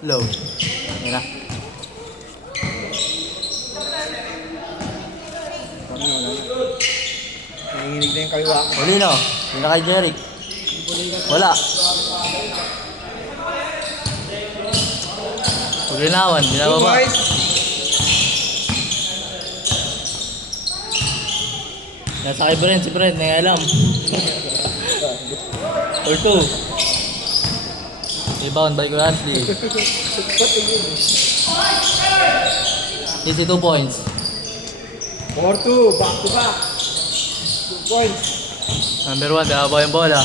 Low. Yan na. Nanginginig na yung kaliwa. Huli no. Yun na kay Jeric. Wala. Paglinawan, binababa. Nasa kay Brent, si Brent, nangyayam. Or 2. Rebound by Ashley. Easy 2 points. 4-2, back to back. 2 points. Number 1, binababa yung bola.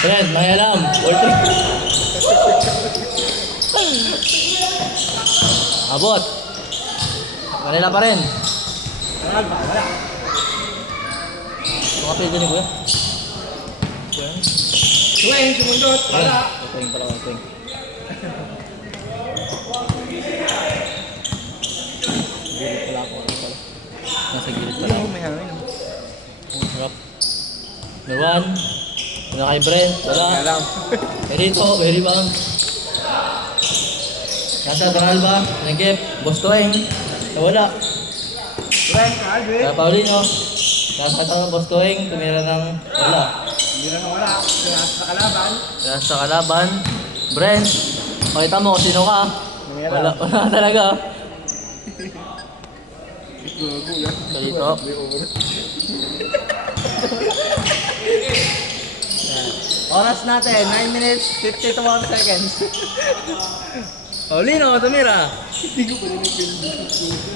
Brent, nangyayam. Or 3. Abot. Manila pa rin. Wala. Makapil din kuya. Swing, sumundot. Wala. Swing pala, swing. Gilid pala ako. Nasa gilid pala. May hangin. Harap. Number 1. Una kay Brent. Wala. Very bang. Nasa Donalba. Nagip. Bostoeng. Nawala. Swing, Alvin. Kaya Paulino. Nasa Bostoeng. Tumira ng wala. Hindi na wala. Nasa kalaban. Nasa kalaban. Brent. Pakita mo kung sino ka. Wala talaga. Dito. Oras natin, 9 minutes, 51 seconds. Paulino, tumira. Hindi ko pa rin yung film.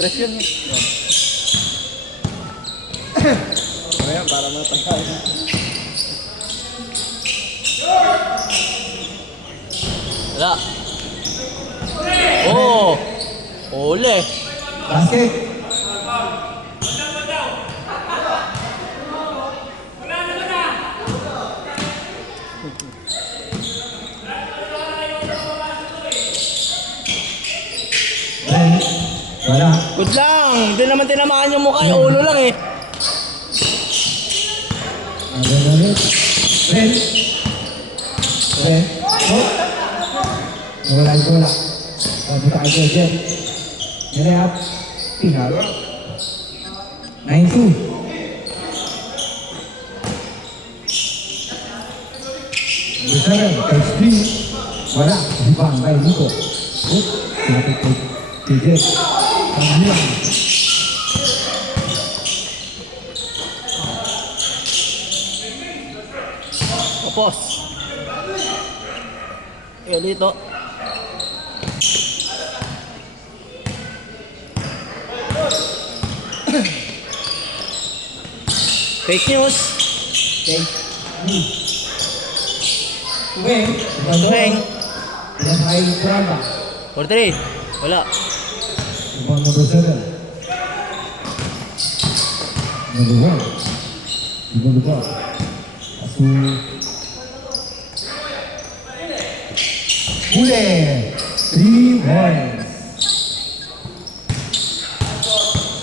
Presyon niya. Ayan, para matangkay. Wala. Oh! Ole! Basket. Wala. Good lang! Hindi naman tinamaan yung mukha, yung ulo lang eh. Wala yung bola. Bago tayo dyan dyan. Nilay up. Tinalo. 9-2. Reserve. Page 3. Wala. Ibang kay Nico. Tinapit ko. TJ. Panghilang. Opos. Dito. Fake news. Okay. Tuwing. Tuwing. Ilan ay kuramba. 43. Wala. Ibang number 7. Number 1. Ibang lugar. Asu. Huli. 3 points.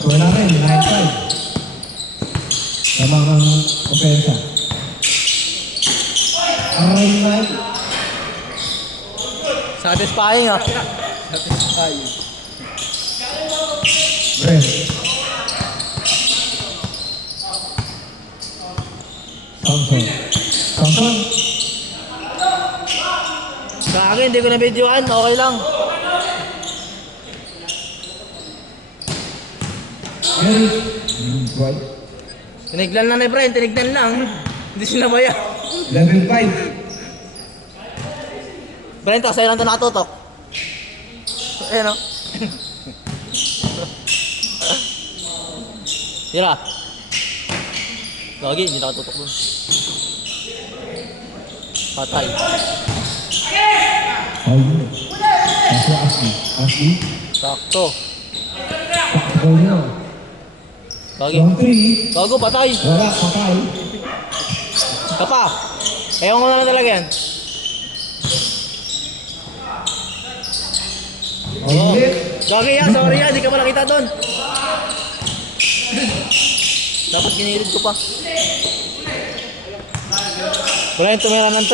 Wala rin. 9-5. Tama ng opensa. Aray. Satisfying ah. Satisfying. Brent. Samson. Sa akin, hindi ko na videoan. Okay lang. Eric. Right. Tinignan lang ni Brian. Tinignan lang. Hindi sinabaya. Level 5. Brian, sa'yo lang ito nakatutok. Ayan o. Tira. Gagi, hindi nakatutok dun. Patay. Ayun. Kasi Ashley. Sakto. Sakto niya. Gagi. Long 3. Gago, patay. Wala, patay. Kapa. Ewan ko naman talaga yan. Oo. Gagi yan, sorry yan. Hindi ka pa nakita dun. Dapat ginilid ko pa. Brent, tumira ng 3.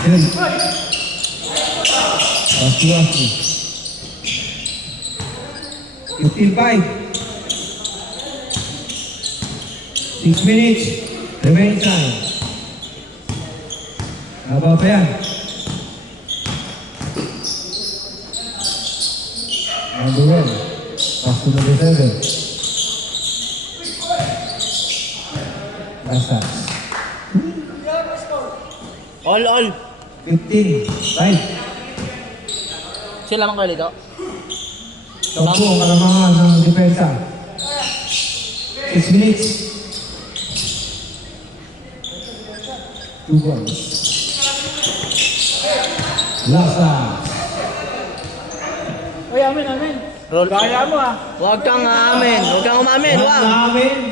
Jerry. Wasti. 15-5. 6 minutes. Remaining time. Habang pa yan. Number 1. Pass to number 7. Last touch. All. 15-5. Sila lamang kayo dito. Sampu ang kalamangan ng depensa. 6 minutes. 2 points. Last touch. Uy, amin. Roll. Kaya mo ah. Huwag kang aamin. Huwag kang umamin. Huwag. Namin.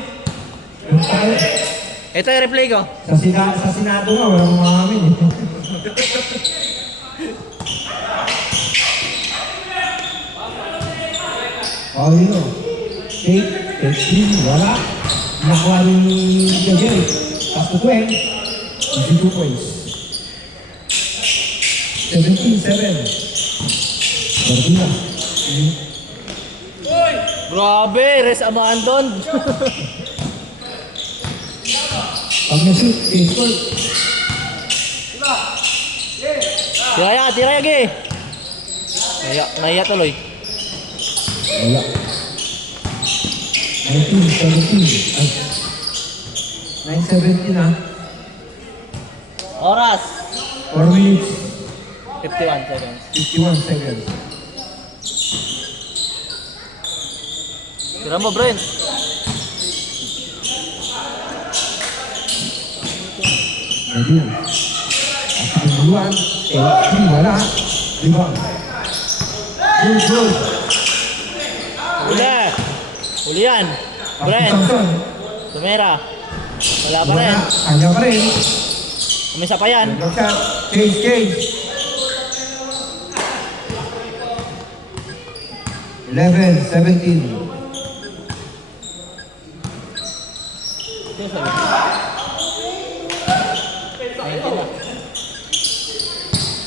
Ito yung replay ko. Sa Senado nga, walang umamin eh. Paulino. Take 3, wala. Nakuha ni Jerry. Pass to 12. 22 points. 17-7. Barbina. Grabe, res abandon. Pag na-shoot, case score. Tira ge. Naya tuloy. Wala. 19-17. Ay. 9-17 na. Oras. 4 minutes. 51 seconds. 51 seconds. Tira mo, Brent. Barbina. At ang duluan. 8-3, wala. Rebound. Good. Huli yan. Brent. Samson. Tumira. Wala pa rin. Kanya pa rin. Umisa pa yan. Block shot. Cage. 11-17.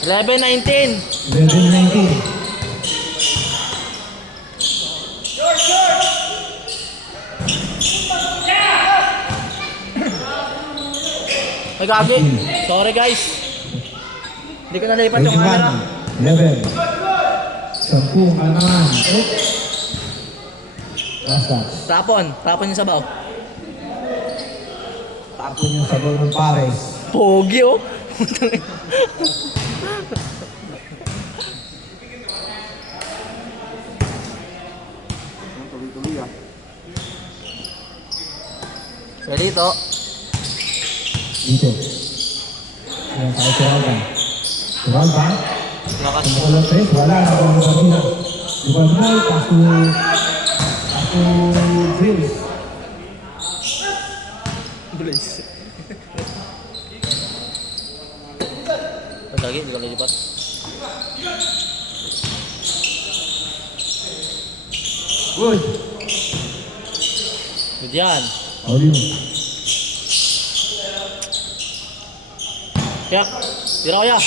11-19. 11-19. Ay, gagi. Sorry, guys. Hindi ko nalipat yung camera. 11. 10 kalamangan. Last touch. Tapon yung sabaw. Tapon yung sabaw ng pares. Pogi, oh. Ready to. Dito. Ayan, tayo Turalba. Turalba. Lakas. Kumukulang 3. Wala na ako ng Barbina. Dubal-dubal. Paso drills. Bilis. Lagi, hindi ko lilipat. Good. Good yan. Paulino. Kaya, tira ko ya.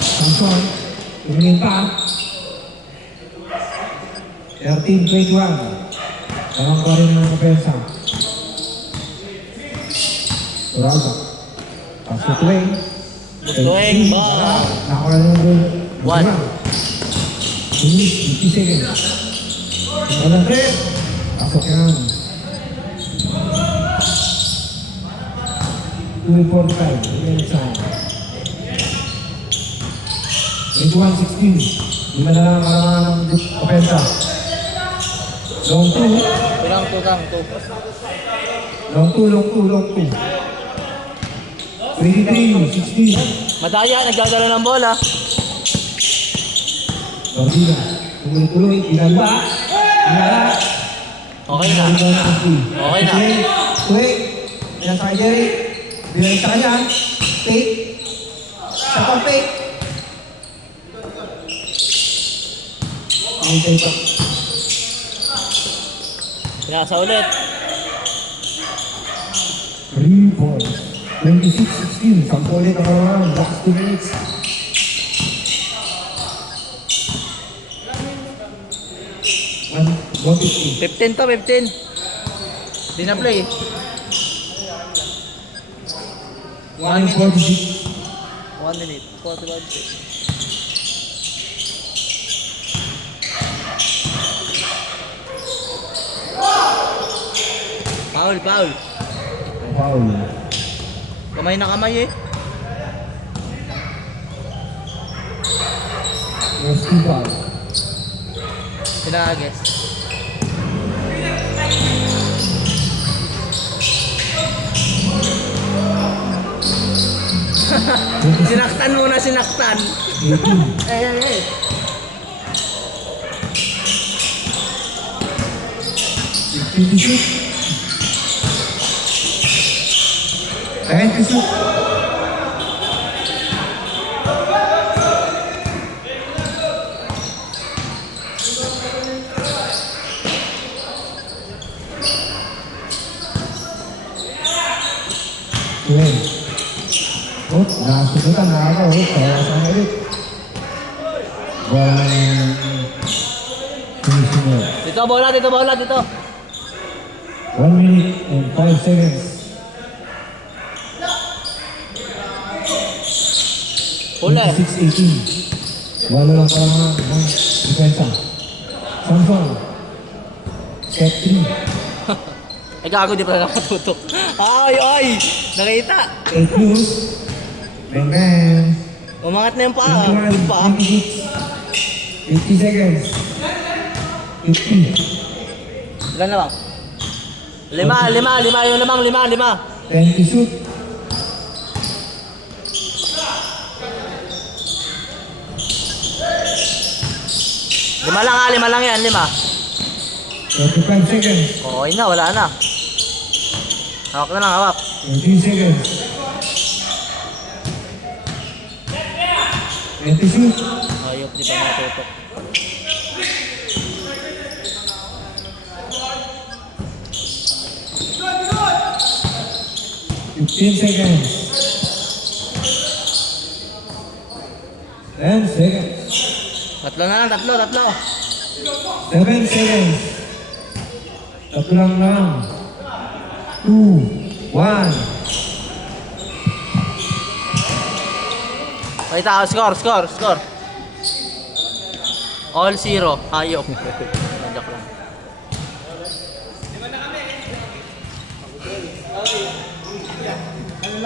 Samson. Tumingin pa. 13-21. Tamang pa rin ng kapensa. Turalba. Paso Tuwing. Tuwing, ba? Nakuha na ng goal. 1. 50 seconds. Walang 3. Pasok yan. 2-45. Yan sa 21-16. Lima na lang ang kalamangan ng opensa. Long 2. Bilang 2 kang 2. Long 2. 23-16. Madaya, nagdadala ng bola. Barbina. Tuloy-tuloy. Inalba. Inala. Okay na. Okay na. Tuwing. Yan sa kay Jerry. Bilang sa kanya. Take. Sa pang-take. Ang take pa. Pinasa ulit. 3 points. 26-16. Sampo ulit ang round. Last 2 minutes. One, 150. 15 to, 15. Di na play. 1 and 46. 1 minute, 45 seconds. Foul, foul. Foul. Kamay na kamay eh. Was 2 foul. Sinagas. Sinaktan muna, sinaktan. 18. Eh. 15 to shoot. 10 to shoot. Oh, nasusutan na ako. Kaya saan ulit. Sumusunod. Dito, bola, dito. 1 minute and 5 seconds. Huli. 26-18. Wala lang pa ng depensa. Samsung. Step 3. Ay, gago, di pa nakatutok. Ay! Nakita. 8 loose. Bang. Umangat na yung paa. 21, Yung paa. 26. 50 seconds. 50. Ilan na bang? Lima. Yung lamang, lima. 10 to shoot. Lima lang yan, 35 seconds. Okay na, wala na. Hawak na lang, hawak. 20 seconds. 20 shoot. Ayop, di pa natutok. Fifteen seconds. 10 seconds. Tatlo na lang, tatlo. 7 seconds. Tatlo lang. 2, 1. Wait, score. All zero. Ayop.